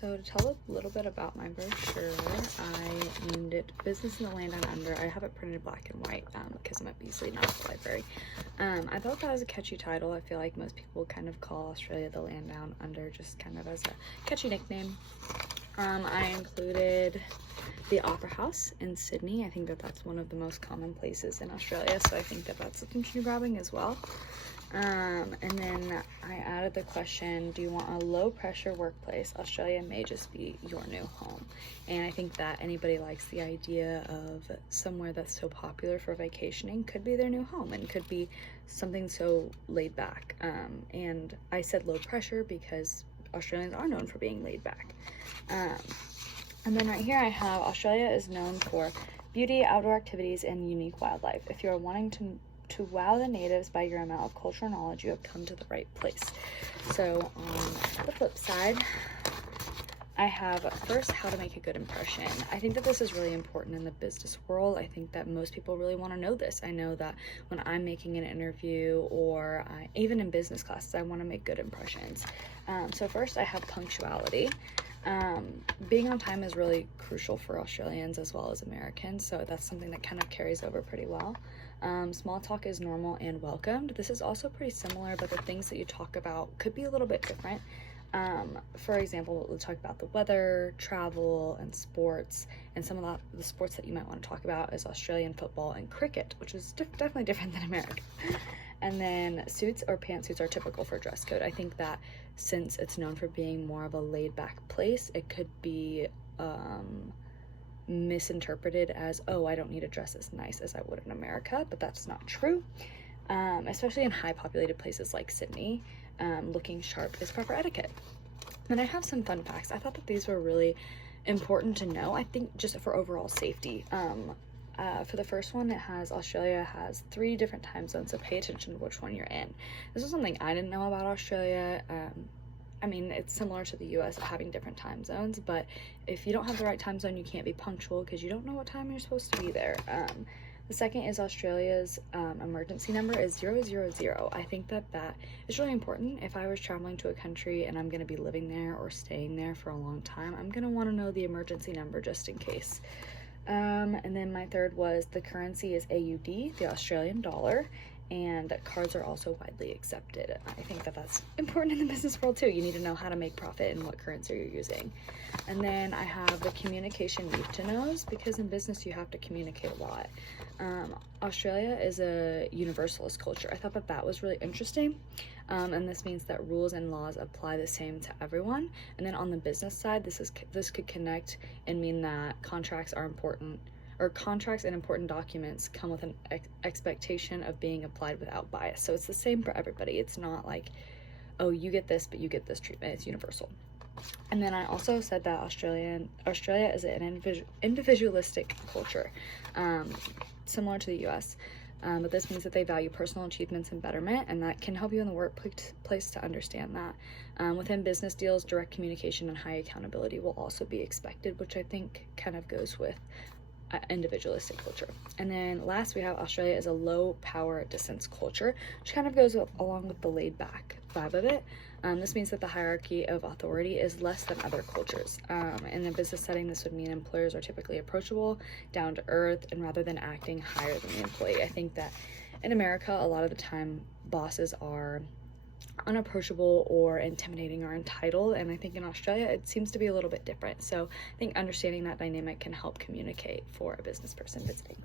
So to tell a little bit about my brochure, I named it Business in the Land Down Under. I have it printed black and white because I'm at Beasley, not at the library. I thought that was a catchy title. I feel like most people kind of call Australia the Land Down Under just kind of as a catchy nickname. I included the Opera House in Sydney. I think that that's one of the most common places in Australia, so I think that that's something you're grabbing as well. And then I added the question, do you want a low pressure workplace? Australia may just be your new home. And I think that anybody likes the idea of somewhere that's so popular for vacationing could be their new home and could be something so laid back. And I said low pressure because Australians are known for being laid back. And then right here I have Australia is known for beauty, outdoor activities, and unique wildlife. If you're wanting to wow the natives by your amount of cultural knowledge, you have come to the right place. So on the flip side, I have first how to make a good impression. I think that this is really important in the business world. I think that most people really want to know this. I know that when I'm making an interview or even in business classes, I want to make good impressions. So first I have punctuality. Being on time is really crucial for Australians as well as Americans, so that's something that kind of carries over pretty well. Small talk is normal and welcomed. This is also pretty similar, but the things that you talk about could be a little bit different. For example, we'll talk about the weather, travel, and sports, and some of the sports that you might want to talk about is Australian football and cricket, which is definitely different than America. And then suits or pantsuits are typical for dress code. I think that since it's known for being more of a laid-back place, it could be misinterpreted as, oh, I don't need to dress as nice as I would in America, but that's not true. Especially in high populated places like Sydney, looking sharp is proper etiquette. Then I have some fun facts. I thought that these were really important to know, I think just for overall safety. For the first one, Australia has 3 different time zones, so pay attention to which one you're in. This is something I didn't know about Australia. I mean, it's similar to the US having different time zones, but if you don't have the right time zone, you can't be punctual because you don't know what time you're supposed to be there. The second is Australia's emergency number is 000. I think that is really important. If I was traveling to a country and I'm going to be living there or staying there for a long time, I'm going to want to know the emergency number just in case. And then my third was the currency is AUD, the Australian dollar, and cards are also widely accepted. I think that that's important in the business world too. You need to know how to make profit and what currency you're using. And then I have the communication need to knows, because in business you have to communicate a lot. Australia is a universalist culture. I thought that was really interesting. And this means that rules and laws apply the same to everyone. And then on the business side, this could connect and mean that contracts are important, or contracts and important documents come with an expectation of being applied without bias. So it's the same for everybody. It's not like, oh, you get this, but you get this treatment. It's universal. And then I also said that Australia is an individualistic culture, similar to the US. But this means that they value personal achievements and betterment, and that can help you in the workplace to understand that. Within business deals, direct communication and high accountability will also be expected, which I think kind of goes with individualistic culture. And then last, we have Australia is a low power distance culture, which kind of goes along with the laid back vibe of it. This means that the hierarchy of authority is less than other cultures. In a business setting, this would mean employers are typically approachable, down to earth, and rather than acting higher than the employee. I think that in America, a lot of the time, bosses are unapproachable or intimidating or entitled, and I think in Australia it seems to be a little bit different. So I think understanding that dynamic can help communicate for a business person visiting.